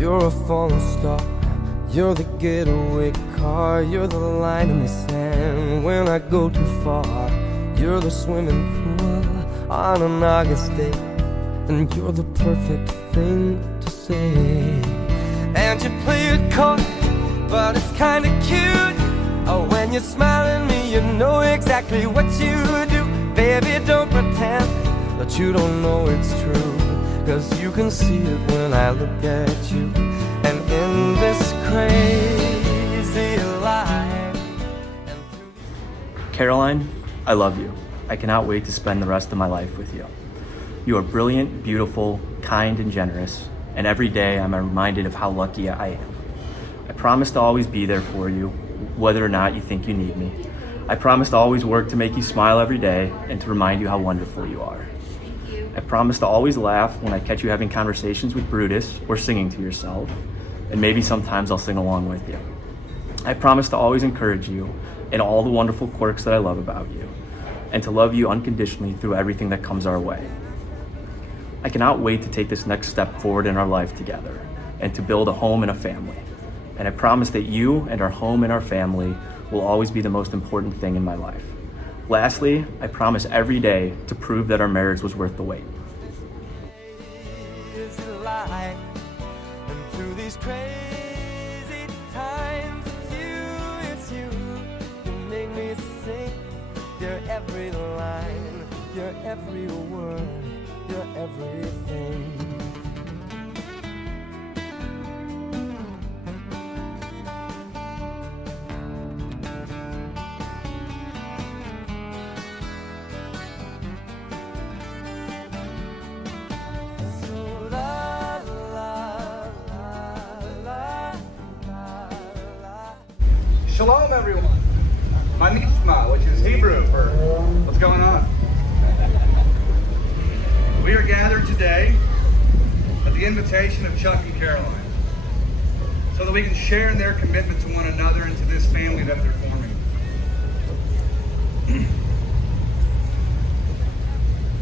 You're a falling star, you're the getaway car, you're the line in the sand when I go too far. You're the swimming pool on an August day, and you're the perfect thing to say. And you play it coy, but it's kinda cute. Oh, when you smile at me, you know exactly what you do. Baby, don't pretend that you don't know it's true, 'cause you can see it when I look at you. And in this crazy life. Karoline, I love you. I cannot wait to spend the rest of my life with you. You are brilliant, beautiful, kind, and generous, and every day I'm reminded of how lucky I am. I promise to always be there for you, whether or not you think you need me. I promise to always work to make you smile every day and to remind you how wonderful you are. I promise to always laugh when I catch you having conversations with Brutus or singing to yourself, and maybe sometimes I'll sing along with you. I promise to always encourage you in all the wonderful quirks that I love about you, and to love you unconditionally through everything that comes our way. I cannot wait to take this next step forward in our life together and to build a home and a family. And I promise that you and our home and our family will always be the most important thing in my life. Lastly, I promise every day to prove that our marriage was worth the wait. And through these crazy times, it's you, you make me sing. You're every line, you're every word, you're everything. Shalom, everyone. Manishma, which is Hebrew for what's going on. We are gathered today at the invitation of Chuck and Karoline so that we can share in their commitment to one another and to this family that they're forming.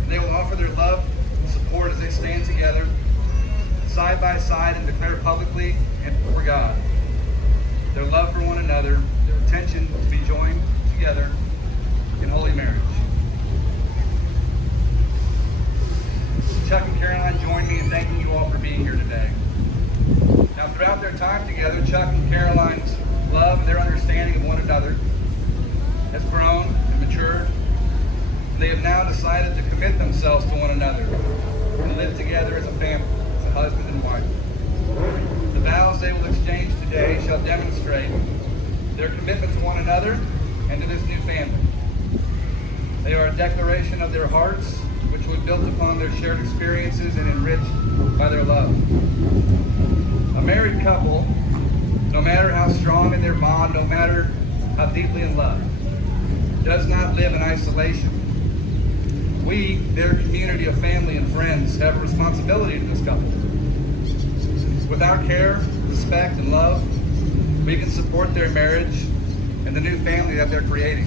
And they will offer their love and support as they stand together, side by side, and declare publicly and before God their love for one another, their intention to be joined together in holy marriage. Chuck and Karoline join me in thanking you all for being here today. Now, throughout their time together, Chuck and Karoline's love and their understanding of one another has grown and matured. And they have now decided to commit themselves to one another and live together as a family, as a husband and wife. The vows they will exchange today shall demonstrate their commitment to one another and to this new family. They are a declaration of their hearts, which will be built upon their shared experiences and enriched by their love. A married couple, no matter how strong in their bond, no matter how deeply in love, does not live in isolation. We, their community of family and friends, have a responsibility to this couple. With our care, respect, and love, we can support their marriage and the new family that they're creating.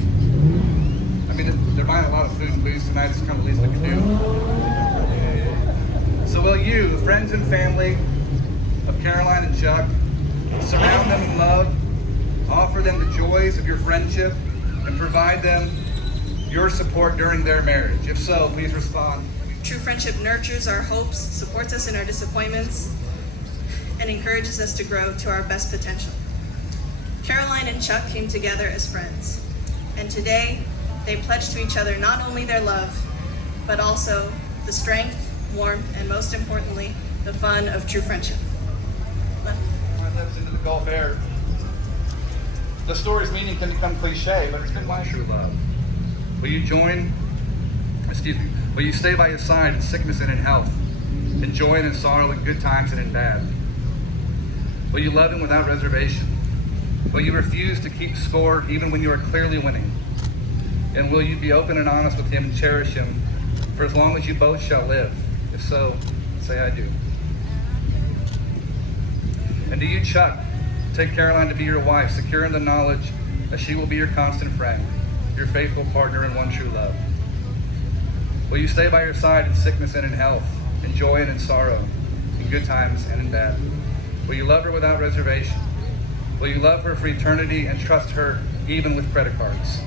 I mean, they're buying a lot of food and booze tonight. It's kind of the least we can do. So will you, the friends and family of Karoline and Chuck, surround them in love, offer them the joys of your friendship, and provide them your support during their marriage? If so, please respond. True friendship nurtures our hopes, supports us in our disappointments, and encourages us to grow to our best potential. Karoline and Chuck came together as friends, and today they pledge to each other not only their love, but also the strength, warmth, and most importantly, the fun of true friendship. My lips into the Gulf air. The story's meaning can become cliche, but it's been my true love. Will you will you stay by his side in sickness and in health, in joy and in sorrow, in good times and in bad? Will you love him without reservation? Will you refuse to keep score even when you are clearly winning? And will you be open and honest with him and cherish him for as long as you both shall live? If so, say I do. And do you, Chuck, take Karoline to be your wife, secure in the knowledge that she will be your constant friend, your faithful partner in one true love? Will you stay by her side in sickness and in health, in joy and in sorrow, in good times and in bad? Will you love her without reservation? Will you love her for eternity and trust her even with credit cards?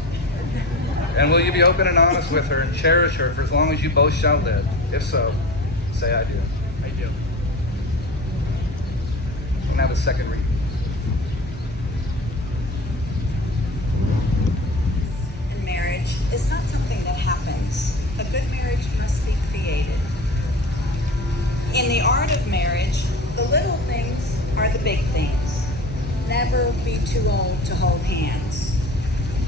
And will you be open and honest with her and cherish her for as long as you both shall live? If so, say I do. I do. We'll have a second reading. And marriage is not something that happens. A good marriage must be created. In the art of marriage, the little things are the big things. Never be too old to hold hands.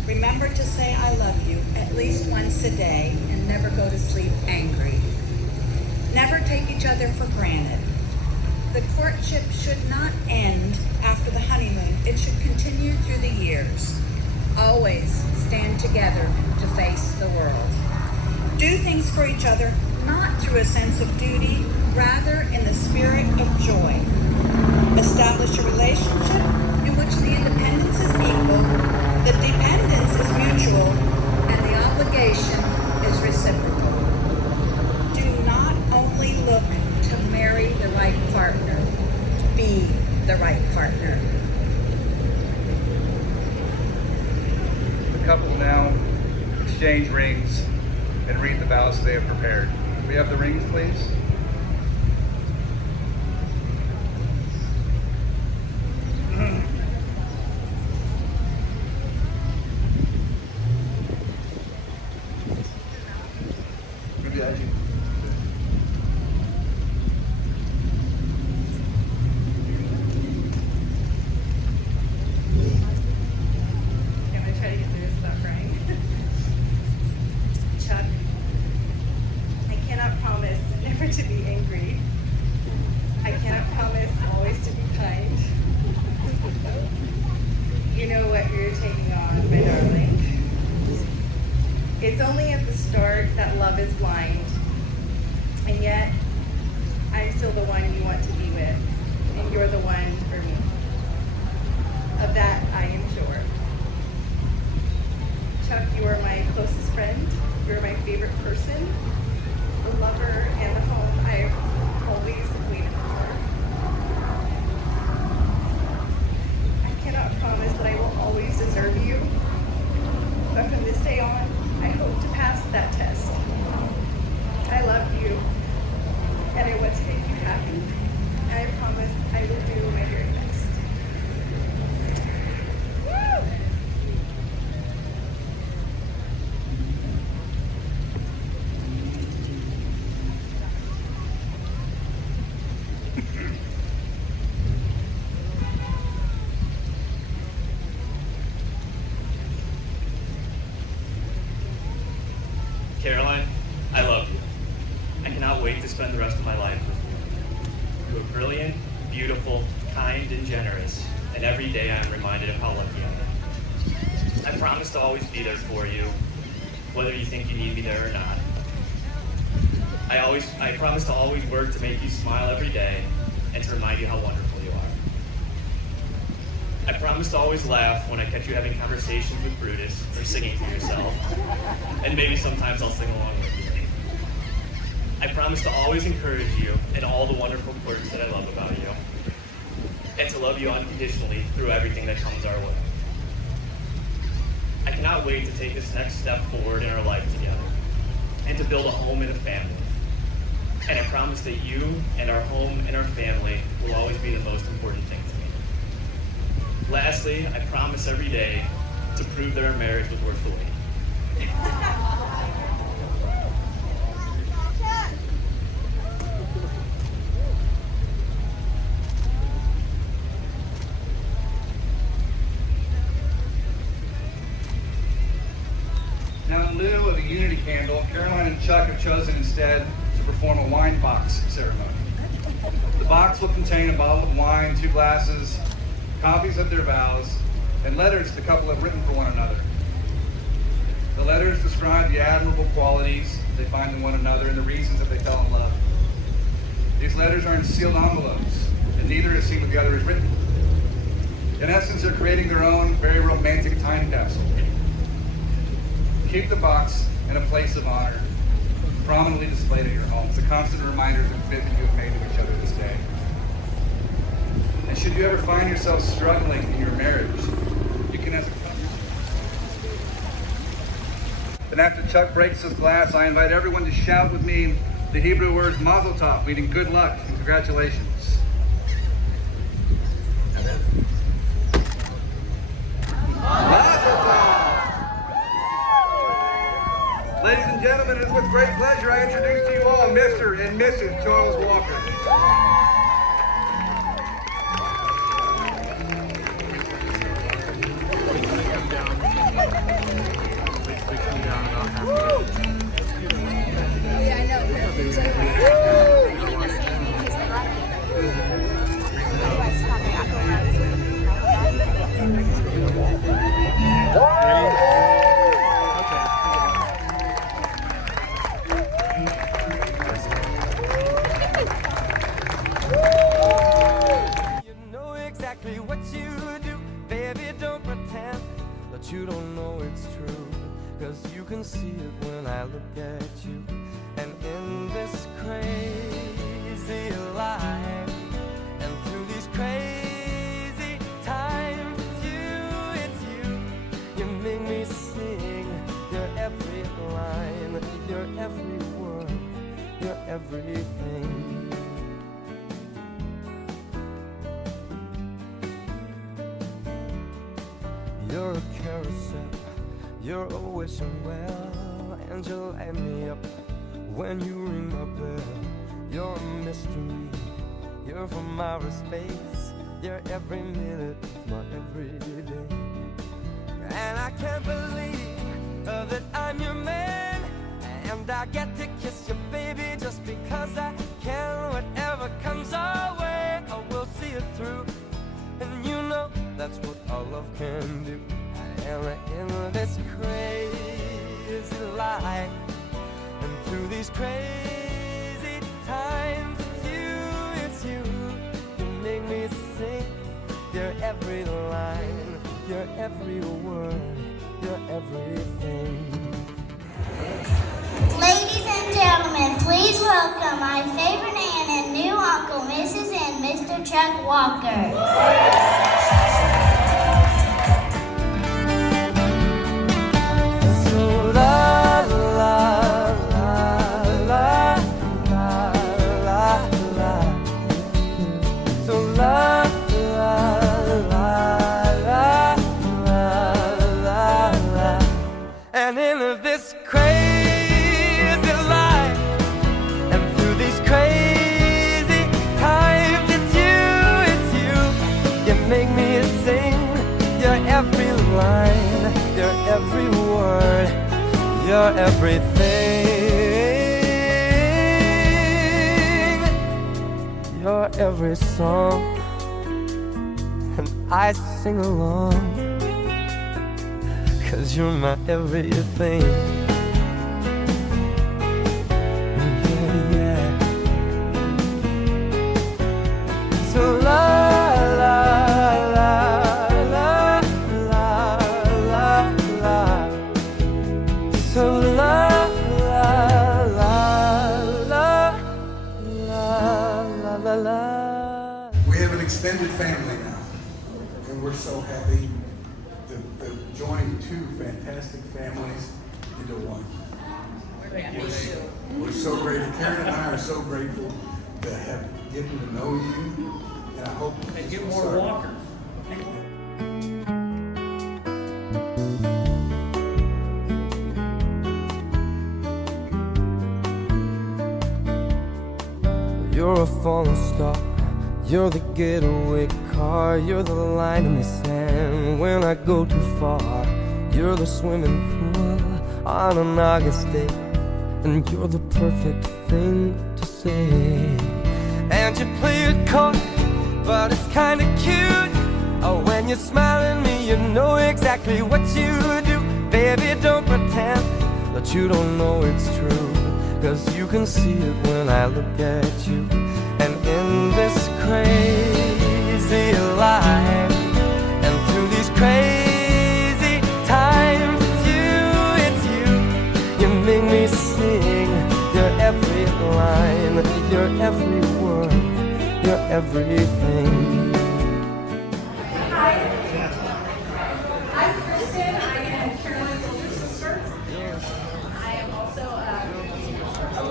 Remember to say I love you at least once a day and never go to sleep angry. Never take each other for granted. The courtship should not end after the honeymoon. It should continue through the years. Always stand together to face the world. Do things for each other, not through a sense of duty, rather in the spirit of joy. Establish a relationship in which the independence is equal, the dependence is mutual, and the obligation is reciprocal. Do not only look to marry the right partner, be the right partner. The couple now exchange rings and read the vows they have prepared. We have the rings, please. Maybe I do. I'm going to try to get through this without crying. Chuck, I cannot promise never to be angry. I cannot promise always to be kind. You know what you're taking on, my darling. It's only at the start that love is blind. And yet, I'm still the one you want to be with. And you're the one for me. Of that, I am sure. Chuck, you are my closest friend. You're my favorite person. The lover and the home I've always waited for. I cannot promise that I will always deserve you. But from this day on, I hope to pass that test. I love you, and I want to make you happy. And I promise I will do my very best. Woo! Karoline, I love you. I cannot wait to spend the rest of my life with you. You are brilliant, beautiful, kind, and generous, and every day I am reminded of how lucky I am. I promise to always be there for you, whether you think you need me there or not. I promise to always work to make you smile every day and to remind you how wonderful you are. I promise to always laugh when I catch you having conversations with Brutus or singing to yourself, and maybe sometimes I'll sing along with you. I promise to always encourage you in all the wonderful quirks that I love about you, and to love you unconditionally through everything that comes our way. I cannot wait to take this next step forward in our life together, and to build a home and a family. And I promise that you and our home and our family will always be the most important thing to me. Lastly, I promise every day to prove that our marriage was worth the wait. Now, in lieu of a unity candle, Karoline and Chuck have chosen instead to perform a wine box ceremony. The box will contain a bottle of wine, 2 glasses, copies of their vows, and letters the couple have written for one another. The letters describe the admirable qualities they find in one another and the reasons that they fell in love. These letters are in sealed envelopes, and neither has seen what the other has written. In essence, they're creating their own very romantic time capsule. Keep the box in a place of honor, prominently displayed at your home. It's a constant reminder of the commitment you have made to each other this day. If you ever find yourself struggling in your marriage, you can ask. Then after Chuck breaks his glass, I invite everyone to shout with me the Hebrew words Mazel Tov, meaning good luck and congratulations. Ladies and gentlemen, it is with great pleasure I introduce to you all Mr. and Mrs. Charles Walker. What you do, baby, don't pretend that you don't know it's true, 'cause you can see it when I look at you. And in this crazy life, and through these crazy times, it's you, you make me sing your every line, your every word, your everything. You're a carousel, you're always well, and you light me up when you ring my bell. You're a mystery, you're from outer space, you're every minute of my everyday. And I can't believe that I'm your man, and I get to kiss you, baby, just because I can. Whatever comes our way, I will see it through. And you know that's what our love can do. And in this crazy life, and through these crazy times, it's you, you make me sing your every line, your every word, your everything. Ladies and gentlemen, please welcome my favorite aunt and new uncle, Mrs. and Mr. Chuck Walker. And in this crazy life, and through these crazy times, it's you, you make me sing your every line, your every word, your everything, your every song, and I sing along, 'cause you're my everything. Yeah, yeah. So la la la la la la la. So la la la la la la la. We have an extended family now, and we're so happy to join two fantastic families into one. We're so grateful. Karen and I are so grateful to have getting to know you, and I hope And get more Walker. You're a falling star, you're the getaway car, you're the line in the sand when I go too far. You're the swimming pool on an August day, and you're the perfect thing to say. And you play it coy, but it's kinda cute. Oh, when you smile at me, you know exactly what you do. Baby, don't pretend that you don't know it's true, 'cause you can see it when I look at you. And in this crazy life, and through these crazy times, it's you, you make me sing your every line, your every word, your everything.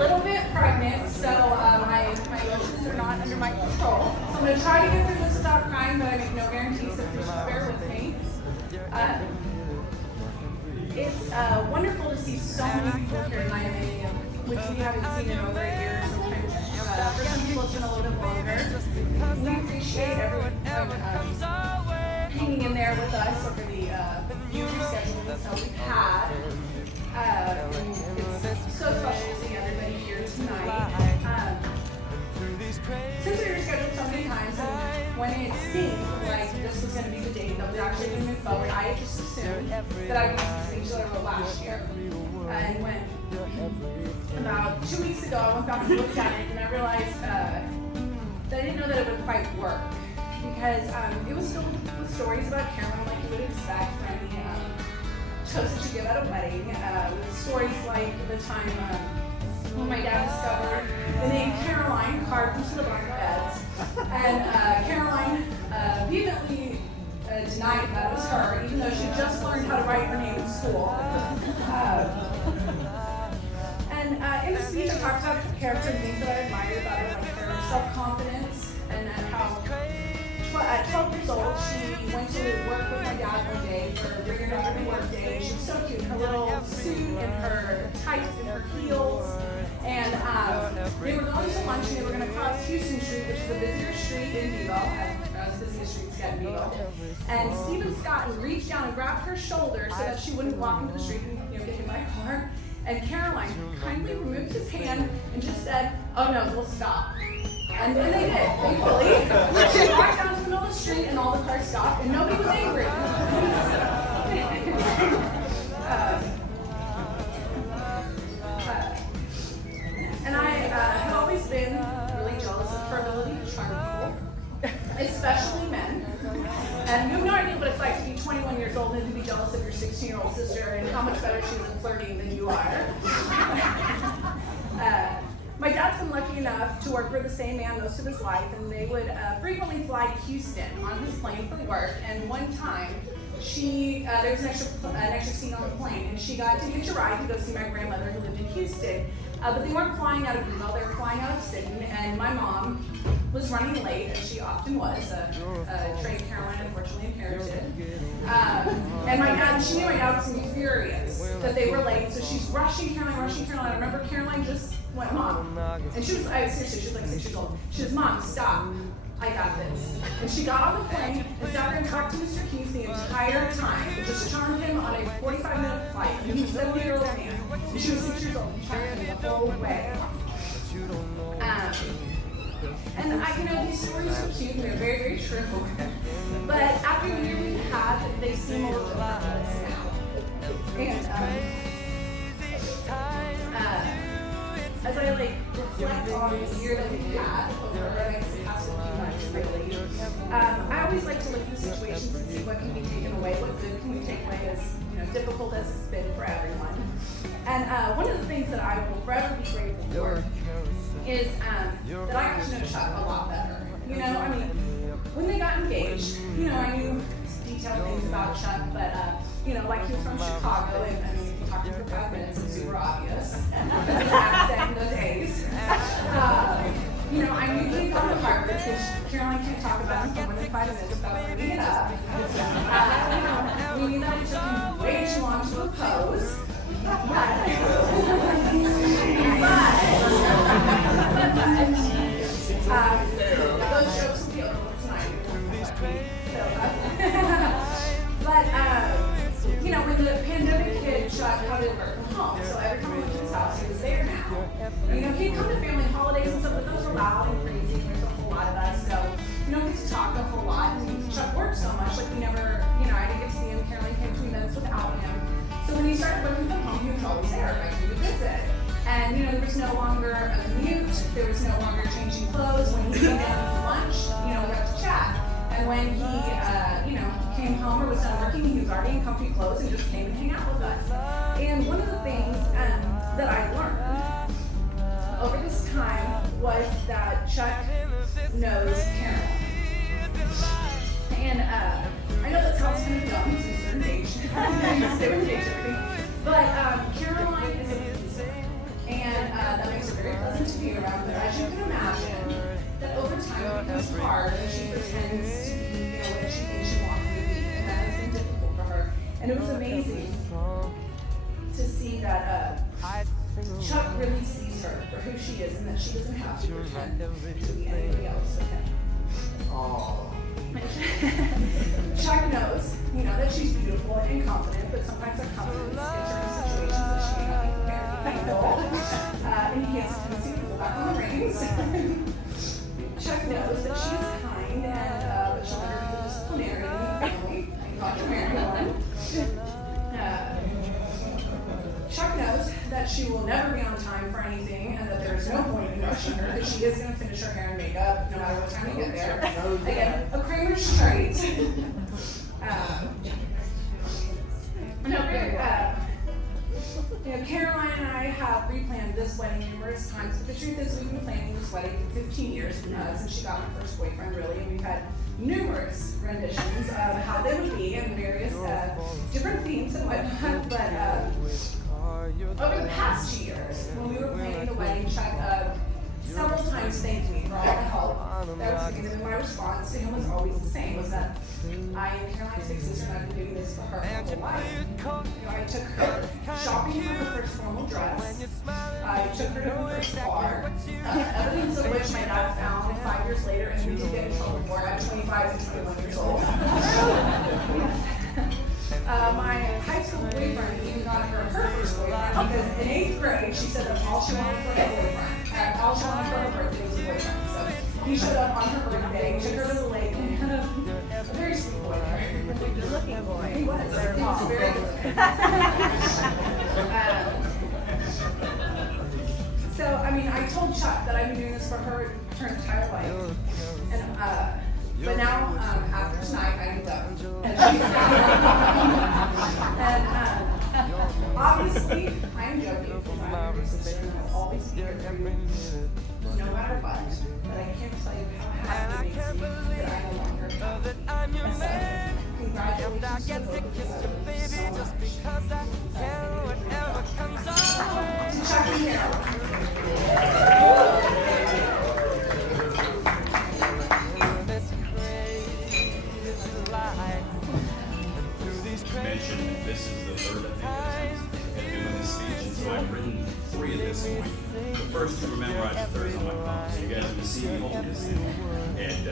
little bit pregnant, so my emotions are not under my control. So I'm going to try to get through this without crying, but I make no guarantees, so please just bear with me. It's wonderful to see so many people here tonight, which we haven't seen in over a year. Sometimes, for some people, it's been a little bit longer. We appreciate everyone hanging in there with us over the busy schedule that we've had. It's so special to see everybody here tonight. Since we were scheduled so many times, and when it seemed like this was going to be the date that we were actually going to move forward, I just assumed that I would use the speech that I wrote last year. And when about 2 weeks ago, I went back and looked at it, and I realized that I didn't know that it would quite work, because it was filled with stories about Caroline, like you would expect from any toast that you give at a wedding, with stories like the time when my dad discovered the name Karoline carved into the bunk beds, and Caroline vehemently denied that it was her, even though she just learned how to write her name in school. And in the speech, I talked about her character and things that I admired about her, like her self-confidence, and how at 12 years old, she went to work with my dad one day for bring her daughter to work day. She was so cute, her little suit and her tights and her heels. And they were going to lunch and they were going to cross Houston Street, which is a busier street in Beeville, as the busiest streets get in Beeville. And Stephen Scott reached down and grabbed her shoulder so that she wouldn't walk into the street and get hit by a car. And Caroline kindly removed his hand and just said, "Oh no, we'll stop." And then they did, thankfully. She walked down to the middle of the street and all the cars stopped and nobody was angry. And I have always been really jealous of her ability to charm people, especially men. And you have no idea what it's like to be 21 years old and to be jealous of your 16-year-old sister and how much better she is at flirting than you are. My dad's been lucky enough to work for the same man most of his life, and they would frequently fly to Houston on his plane for work. And one time, there was an extra seat on the plane, and she got to hitch a ride to go see my grandmother who lived in Houston. But they weren't flying out of Greenville, they were flying out of Sidon, and my mom was running late, as she often was, a trait Caroline unfortunately inherited. And my dad, she knew my dad was going to be furious that they were late, so she's rushing Caroline. I remember Caroline just went, "Mom," and she was, seriously, she was like 6 years old. She was, "Mom, stop. I got this." And she got on the plane and sat there and talked to Mr. Hughes the entire time. It just charmed him on a 45-minute flight. And he was a 70-year-old man. And she was 6 years old. And charmed him the whole way. And these stories are cute and they're very, very true. But after the year we've had, they seem a little bit ridiculous now. And as I reflect on the year that we've had over the past few months, really, I always like to look at the situations and see what can be taken away, what good can we take away, as difficult as it's been for everyone. And one of the things that I will forever be grateful for is that I got to know Chuck a lot better. When they got engaged, I knew detailed things about Chuck, but he was from Chicago, and we talked for 5 minutes, it's super obvious. His accent in those days. I knew he'd gone to Harvard, because Caroline can't talk about him for more than 5 minutes without bringing it up. We knew that it took him way too long to oppose. Those jokes will be over tonight. When the pandemic hit, Chuck had to work from home, so every time I went to his house, he was there now. He'd come to family holidays and stuff, but those were loud and crazy, and there's a whole lot of us, so we don't get to talk a whole lot, and Chuck worked so much, we never, I didn't get to see him. Caroline came 2 minutes without him. So when he started working from home, he was always there, to visit. And there was no longer a commute, there was no longer changing clothes. When he came in for lunch, we got to chat. And when he, came home or was done working, he was already in comfy clothes and just came and hang out with us. And one of the things that I learned over this time was that Chuck knows Caroline. And I know that sounds kind of dumb since they're engaged. They were engaged and everything. But Caroline is a and that makes her And it was amazing to see that Chuck really sees her for who she is and that she doesn't have to pretend to be anybody else with him. Chuck knows, that she's beautiful and confident, but sometimes her confidence gets her in situations that she may not be prepared to handle. And he has a tendency to pull back on the reins. Chuck knows that she is kind and but she'll never be the disciplinarian in the family. Not to marry one. Chuck knows that she will never be on time for anything and that there is no point in rushing her, that she is going to finish her hair and makeup no matter what time you get there. Again, a Kramer's trait. Karoline and I have replanned this wedding numerous times, but the truth is we've been planning this wedding for 15 years since she got my first boyfriend, really, and we've had numerous renditions of how they would be and various different themes and whatnot, but over the past 2 years, when we were planning the wedding, Chuck several times thanked me for all the help that was given, and my response to him was always the same, was that I am Karoline's big sister and I've been doing this for her whole life. I took her shopping for her first formal dress. I took her to her first bar, evidence of which my dad found 5 years later and we did get in trouble for at 25 and 21 years old. My high school boyfriend even got her first boyfriend because in 8th grade she said that all she wanted for her boyfriend, all she wanted for her birthday was a boyfriend. So he showed up on her birthday, took her to the lake, and had a very sweet boyfriend. Good looking boy. He was. Very good. So, I told Chuck that I've been doing this for her entire life. And, but now, after tonight, I moved up. And obviously, I am joking because I'm your sister and I'll always be here for you, no matter what. But I can't tell you how happy it makes me that I no longer have a son. Congratulations to both of you so much. To Chuck and Carol. Mentioned this is the third attempt at doing this speech, and so I've written 3 at this point. The first 2 were memorized, the third is on my phone, so you guys can see me holding this thing. And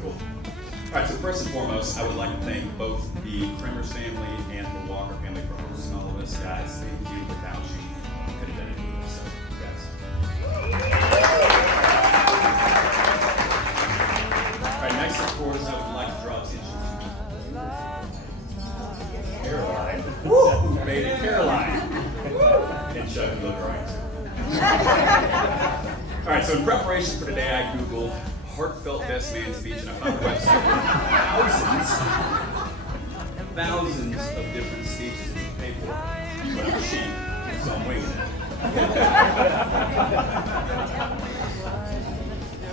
cool. All right, so first and foremost, I would like to thank both the Kramer's family and the Walker family for hosting all of us, guys. Thank you. Without you, I could have done it with us. So, guys. All right, next, of course, I would like to draw attention to Karoline. Baby Karoline. And Chuck and Little right. All right, so in preparation for today, I Googled heartfelt best man speech, and I found a website with thousands of different speeches that you pay for. But I'm cheap, so I'm winging it.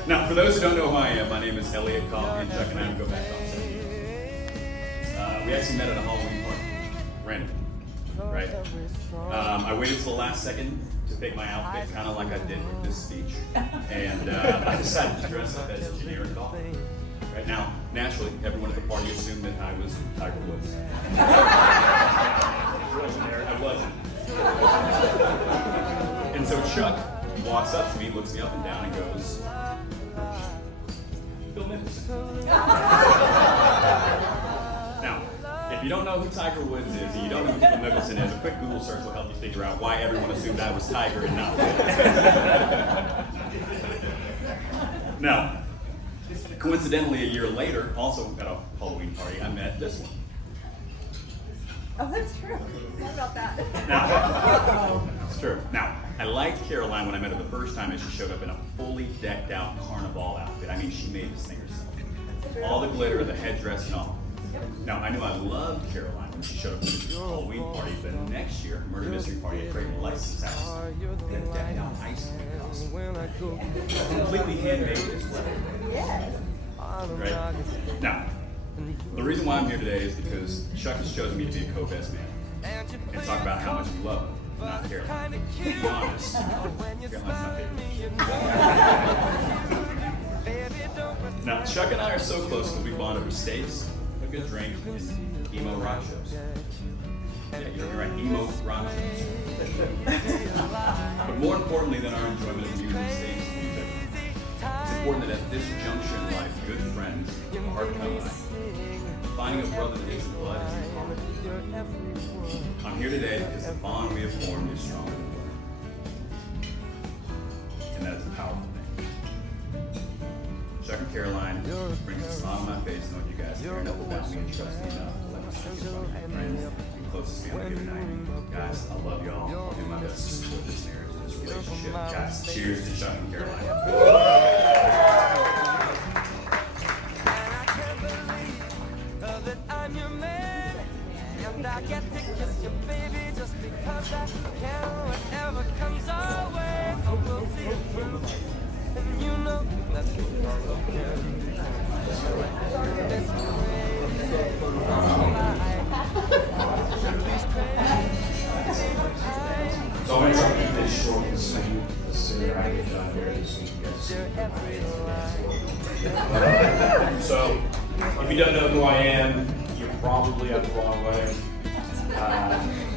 Now, for those who don't know who I am, my name is Elliot Karoline Chuck, and I go back on 7 years. We actually met at a Halloween party, randomly, right? I waited till the last second to pick my outfit, kind of like I did with this speech, and I decided to dress up as a generic golfer. Right now, naturally, everyone at the party assumed that I was Tiger Woods. I wasn't. And so Chuck walks up to me, looks me up and down, and goes, "Phil Mickelson." Now, if you don't know who Tiger Woods is, and you don't know who Phil Mickelson is, a quick Google search will help you figure out why everyone assumed I was Tiger and not Phil. Now, coincidentally, a year later, also at a Halloween party, I met this one. Oh, that's true. What about that? Now, it's true. Now, I liked Karoline when I met her the first time, and she showed up in a fully decked out carnival outfit. I mean, she made this thing herself. All the glitter, the headdress, and all. Now, I knew I loved Karoline when she showed up at the Halloween party, but next year, Murder Mystery Party at Creighton Alexis' house, they had a decked out ice cream costume. Completely handmade as well. Yes. Right? Now, the reason why I'm here today is because Chuck has chosen me to be a co-best man and talk about how much we love him, not Karoline. To be honest, Karoline's my favorite. Now, Chuck and I are so close because we bond over steaks, a good drink, and emo rock shows. Yeah, you're right, emo rock shows. But more importantly than our enjoyment of music, stage music, it's important that at this juncture in life, good friends are hard to come by. Finding a brother that isn't blood is important. I'm here today because the bond we have formed is stronger than blood. And that is a powerful thing. Chuck and Karoline brings a smile on my face knowing you guys care enough about me and trust me enough to let me spend some of my friends and closest family given night. Guys, I love y'all. I'll do my best to support this marriage and this relationship. Guys, cheers to Chuck and Karoline. And I get to kiss you, baby, just because I can. Whatever comes our way, I will see it through. And you know that's all I can. So I'm going to try to keep this short and sweet. The sooner I get done here, the sooner you guys. So, if you don't know who I am, you're probably on the wrong way.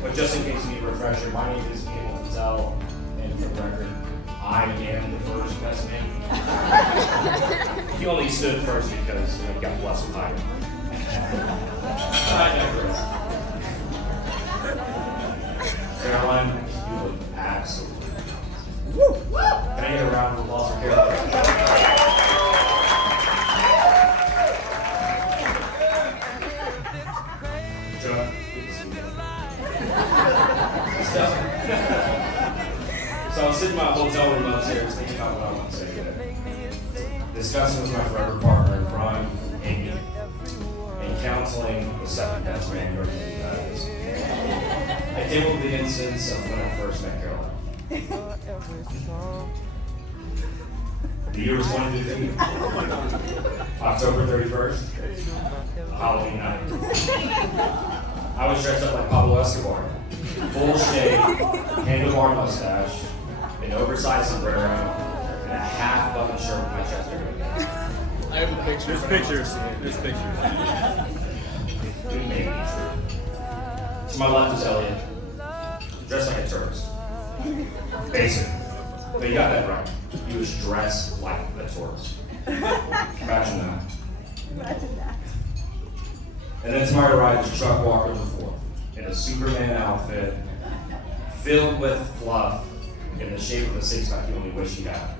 But just in case you need a refresher, my name is Able Patel, and for the record, I am the first best man. He only stood first because he got blessed with height. I digress. Karoline, you look absolutely awesome. Can I get a round of applause for Karoline? Chuck, good to see you. So I was sitting in my hotel room upstairs thinking about what I want to say today. Discussing with my forever partner in crime, Amy, and counseling the second best man you're going to I came up with the instance of when I first met Karoline. The year was 2015. October 31st, Halloween night. I was dressed up like Pablo Escobar. Full shave, handlebar mustache, an oversized sombrero, and a half-button shirt with my chest area. I have the picture. There's pictures. There's pictures. It may be true. To my left is Elliot, dressed like a tourist. Basic. But you got that right. He was dressed like a tourist. Imagine that. Imagine that. And then to my right is Chuck Walker IV, in a Superman outfit, filled with fluff, in the shape of a six-pack he only wished he had.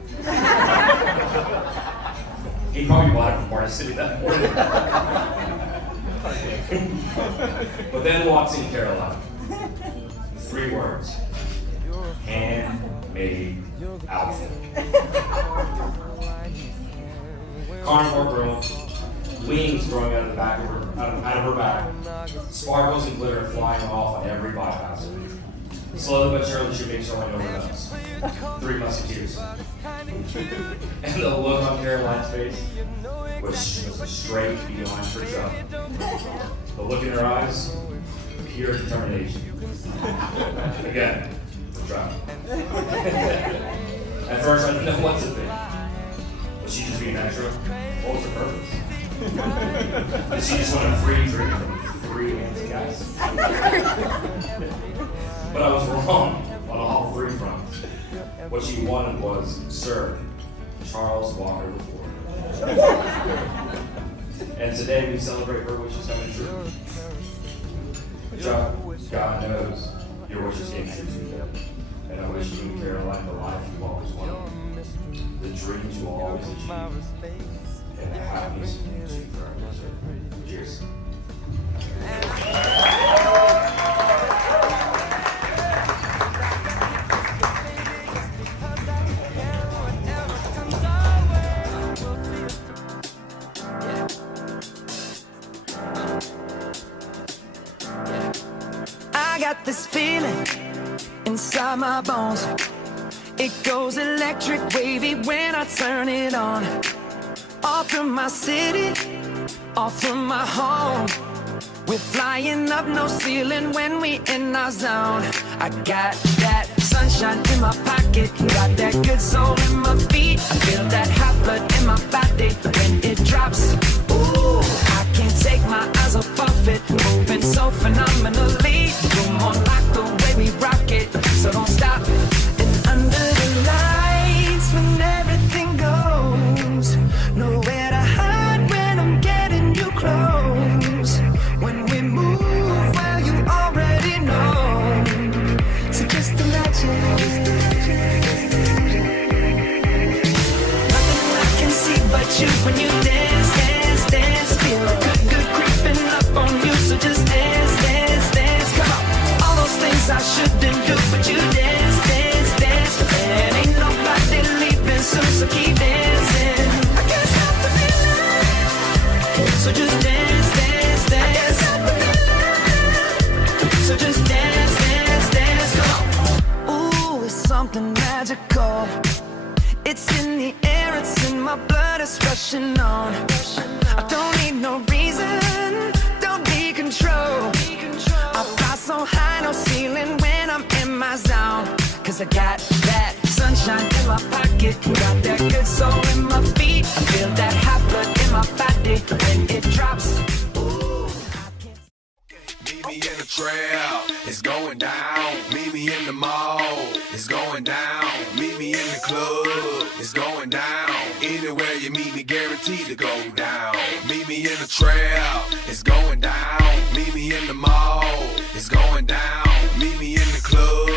He probably bought it from Party City that morning. But then walks in Karoline. 3 words. Handmade outfit. Carnivore girl, wings growing out of her back, sparkles and glitter flying off on every bypass. Slowly but surely she makes her way over us. 3 musketeers. And the look on Karoline's face was straight beyond her job. The look in her eyes, pure determination. Again, for Chuck. At first I didn't know what to think. Was she just being extra? What was her purpose? Did she just want a free drink from 3 handsome guys? But I was wrong on all 3 fronts. What she wanted was Sir Charles Walker IV. And today we celebrate her wishes coming true. Chuck, God knows your wishes came true today. And I wish you and Karoline the life you've always wanted, the dreams you will always achieve, and the happiness you forever deserve. Cheers. I got this feeling inside my bones. It goes electric wavy when I turn it on. Off from my city, off from my home. We're flying up, no ceiling when we in our zone. I got that sunshine in my pocket, got that good soul in my feet. I feel that hot blood in my body when it drops. Ooh, I can't take my eyes rushing on. I don't need no reason, don't need control. I fly so high, no ceiling when I'm in my zone. Cause I got that sunshine in my pocket, got that good soul in my feet. I feel that hot blood in my body when it drops. Meet me in the trail, it's going down. Meet me in the mall, it's going down. Meet me in the club, it's going down. Anywhere you meet me, guaranteed to go down. Meet me in the trail, it's going down. Meet me in the mall, it's going down. Meet me in the club,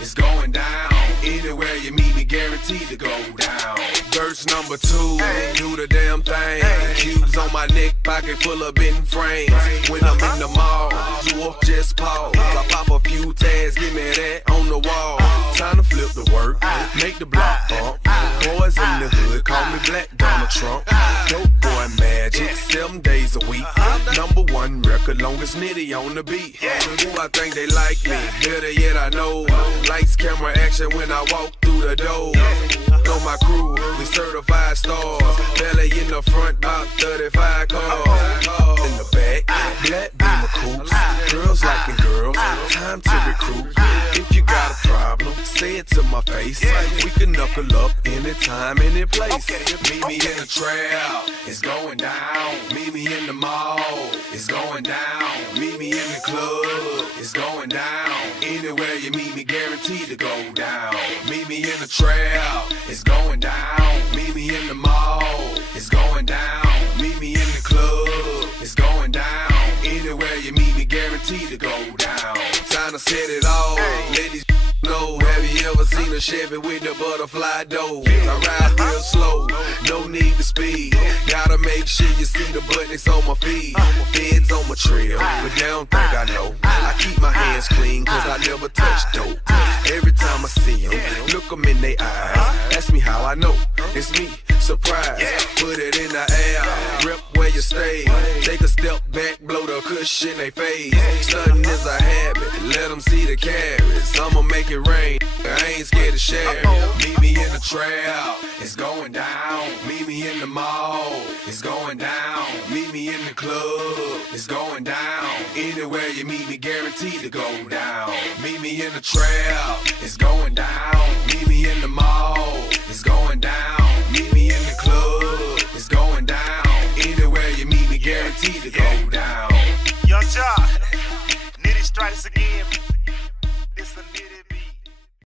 it's going down. Anywhere you meet me, guaranteed to go down. Verse number 2, do the damn thing. Cubes on my neck, pocket full of bent frames. When I'm in the mall, you up, just pause. I pop a few tags, give me that on the wall. Time to flip the work, make the block bump. Boys in the hood, call me Black Donald Trump. Dope boy magic, 7 days a week. Number 1 record, longest nitty on the beat. Who I think they like me, better yet I know. Lights, camera, action when I walk through the door. Know my crew, we certified stars. Belly in the front, about 35 cars. In the back, black beamer coops. Girls liking girls, time to recruit. If you got a problem, say it to my face. We can knuckle up anytime, any place. Meet me in the trail, it's going down. Meet me in the mall, it's going down. Meet me in the club, it's going down. Anywhere you meet me, guaranteed to go down. Meet me in the trail, it's going down. Meet me in the mall, it's going down. Meet me in the club, it's going down. Anywhere you meet me, guaranteed to go down. Time to set it all, ladies know. Have you ever seen a Chevy with the butterfly doors? I ride real slow, no need to speed. Gotta make sure you see the buttons on my feet. Feds on my trail, but they don't think I know. I keep my hands clean, cause I never touch dope. Every time I see them, look them in their eyes. Ask me how I know, it's me, surprise. Put it in the air, rep where you stay. Take a step back, blow the cushion they face. Stunting is a habit, let them see the carrots. I'ma make it rain, I ain't scared to share. Meet me in the trail, it's going down. Meet me in the mall, it's going down. Meet me in the club, it's going down. Anywhere you meet me, guaranteed to go down. Meet me in the trail, it's going down. Meet me in the mall, it's going down. Meet me in the club, it's going down. Anywhere you meet me, guaranteed to go down. Young Chuck, Nitty strikes again,